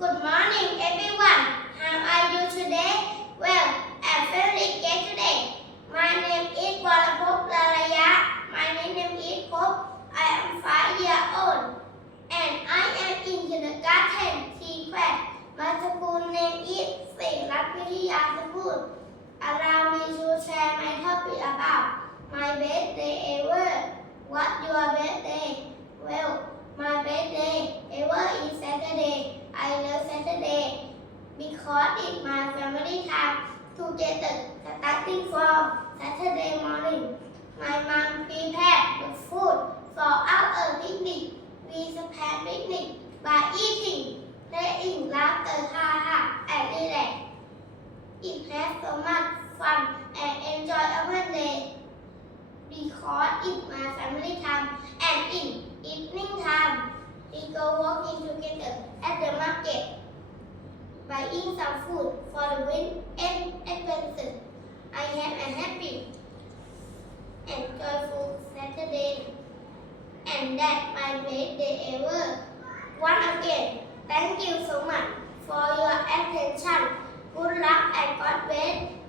Good morning, everyone. How are you today? Well, I'm feeling good today. My name is Walapop Lalaya. My name is Pop. I am 5 years old, and I am in kindergarten T class. My school name is Srirat Vidya School. Allow me to share my topic about my best day ever. What's your best day? Well, my best day ever is Saturday. I love Saturday because it's my family time together. Starting from Saturday morning, my mom prepared the food for our picnic. We spend picnic by eating, playing, laughter, and relax. It has so much fun and enjoy our day because it's my family time. And in evening time, we go walking together at the market, buying some food for the weekend expenses. I have a happy and joyful Saturday, and that's my best day ever. Once again, thank you so much for your attention. Good luck and God bless.